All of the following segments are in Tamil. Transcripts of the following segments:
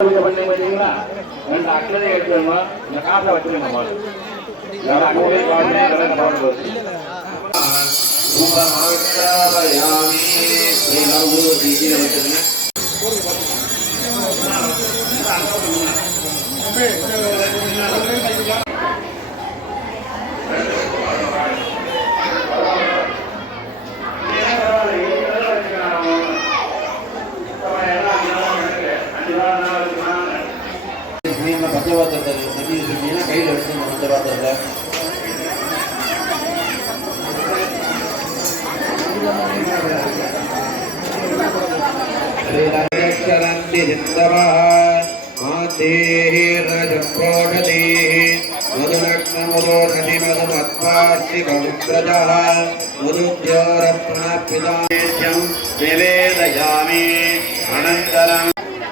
பண்ணீங்களா? ரெண்டு அக்கறை எடுத்துமா இந்த காசை வச்சுக்கணுமா? அக்கறை பஞ்சபாத்திரத்தை தண்ணி வச்சுருந்தீங்கன்னா கையில் எடுத்துக்கணும். பஞ்சபாத்திரத்தை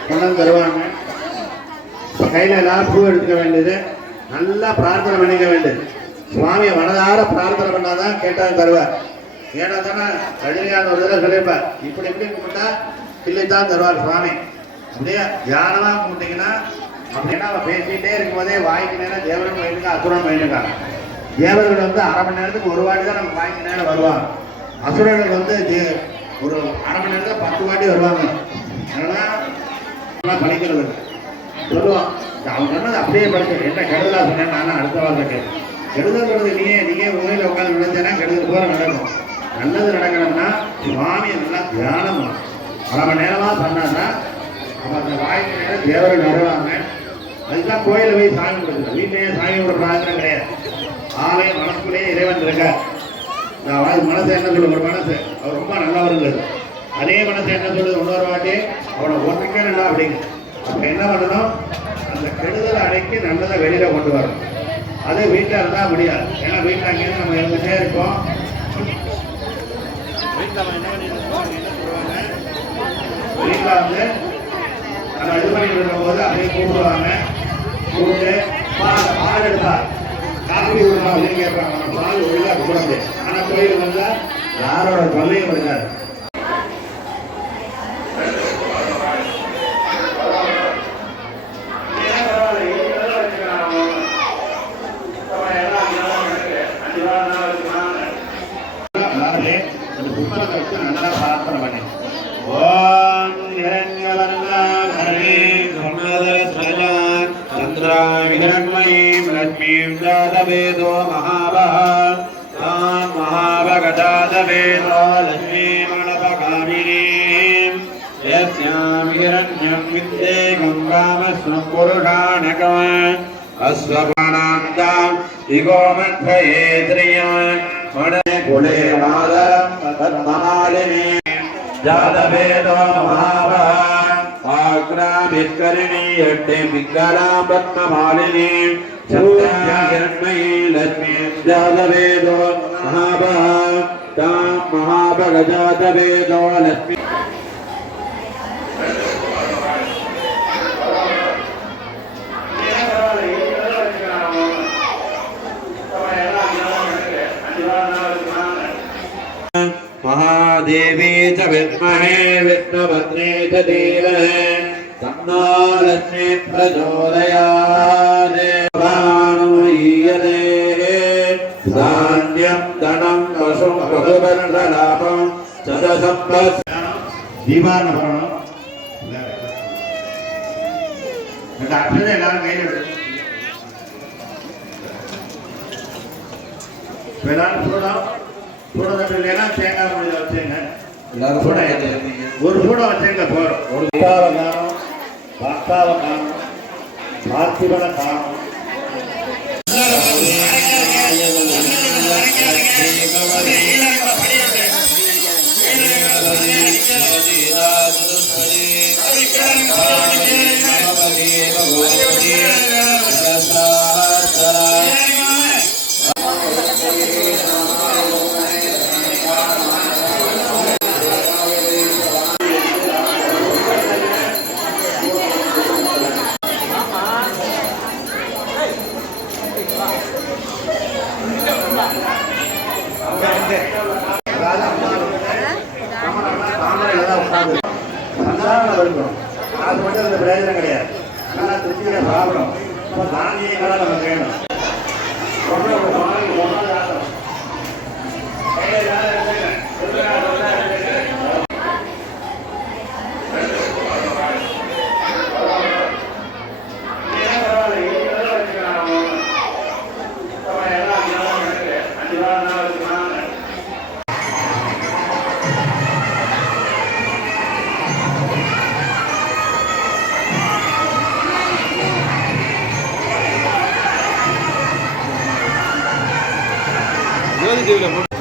பணம் தருவாங்க. கையில் எல்லாரும் பூ எடுத்துக்க வேண்டியது, நல்லா பிரார்த்தனை பண்ணிக்க வேண்டியது. சுவாமியை மனதார பிரார்த்தனை பண்ணாதான் கேட்டால் தருவார். ஏன்னா தானே ரஜினிகாந்த் ஒரு தடவை சொல்லியிருப்பார், இப்படி இப்படி கும்பிட்டா கிள்ளித்தான் தருவார் சுவாமி. அப்படியே யாரெல்லாம் கும்பிட்டீங்கன்னா அப்படின்னா அவன் பேசிக்கிட்டே இருக்கும்போதே வாங்கினேன்னா தேவரன் வயலுங்க அசுரன் வயலுங்காங்க. தேவர்கள் வந்து அரை மணி நேரத்துக்கு ஒரு வாட்டி தான் நம்ம வாங்கினேன்னு வருவாங்க. அசுரர்கள் வந்து ஒரு அரை மணி நேரத்தில் 10 வாட்டி வருவாங்க. அதனால் படிக்கிறது சொல்லுவான். அவன் சொன்னது அப்படியே படிக்க என்ன கெடுதலா சொன்னேன். நானும் அடுத்த வாரத்தை கேட்பேன். கெடுதல்றது நீயே உண்மையில் உட்காந்து நினைச்சேன்னா கெடுதல் போற நடக்கும். நல்லது நடக்கணும்னா சுவாமியை நல்லா தியானம் அரை மணி நேரமாக பண்ணாதான் நம்ம அந்த வாய்ப்பு நேரம் தேவர்கள் வருவாங்க. அதுதான் கோயிலில் போய் சாமி கொடுக்குறது. வீட்டிலேயே சாமி கொடுக்குறாங்க கிடையாது. ஆலயம் மனசுக்குள்ளேயே இறைவன் இருக்கார். மனசு என்ன சொல்லுது? ஒரு மனசு அவர் ரொம்ப நல்லவருங்கிறது. அதே மனசு என்ன சொல்லுது? இன்னொரு வாட்டி அவனை ஒன்றுக்கே நல்லா அப்படிங்க. அப்போ என்ன பண்ணணும்? அந்த கெடுதலை அடைக்கி நல்லதை வெளியில் கொண்டு வரணும். அது வீட்டில் இருந்தால் முடியாது. ஏன்னா வீட்டில் அங்கேருந்து நம்ம இருந்துகிட்டே இருக்கோம். வீட்டில் நம்ம என்ன பண்ணிருக்கோம்? என்ன சொல்லுவாங்க? வீட்டில் வந்து நம்ம இது பண்ணிட்டு இருக்கும்போது அப்படியே கூப்பிடுவாங்க. கூப்பிட்டு பால் எடுப்பா, காஃபி கொடுப்பா அப்படின்னு கேட்பாங்க. நம்ம பால் ஒழுங்காக கூடாது. ஆனால் கோயில் வந்தால் யாரோட தொல்லையும் இருக்காது. நல்லா பிரார்த்தனை பண்ணி ஓம் சந்திராவிதன்மயீம் லட்சுமீம் ஜாதவேதோ மகாபகஜாதவேதோ லட்சுமீமணபகாமினீம் யஸ்யாம் ஹிரண்யம் வித்தேகம் காமஸ்வம் புருஷானகம் அஸ்வபானாந்தாம் திகோமத்வயே த்ரியம் குலே மாதரம் பத்மமாலினி ஜாதவேதோ மகாபாக்ராமித்கரிணி எட்டே பிங்களாம் பத்மமாலினி சத்யாகிரண்மயி லட்சுமி ஜாதவேதோ மகாபாக்தாம் மகாபகஜாதவேதோ லட்சுமி महादेवी च विद्महे विष्णुपत्नी च धीमहि तन्नो लक्ष्मी प्रचोदयात् भानुयते धान्यं धनं वसुं बहुवर्षलाभं शतसम्पत् दीवान भरणं டாக்டர் எல்லாரும் கையில் எடுத்து வேளாண் சூடம் சூடத்தட்டு இல்லைன்னா தேங்காய் முடியல வச்சுங்க. எல்லாரும் சூட ஒரு சூடம் வச்சுங்க போகிறோம். ஒரு பக்தாவை காணும், பக்தாவை காணும், பார்த்திபனை காணும். அது மட்டும் பிரயோஜனம் கிடையாது. நல்லா திருச்சியில சாப்பிடும். இப்போ தானியங்களாக நமக்கு வேணும். ரொம்ப வாங்கி ஒன்றாவது ஆகும். கையில ஏதாவது எடுத்துங்க. ஜோதி டிவியில் போட்டு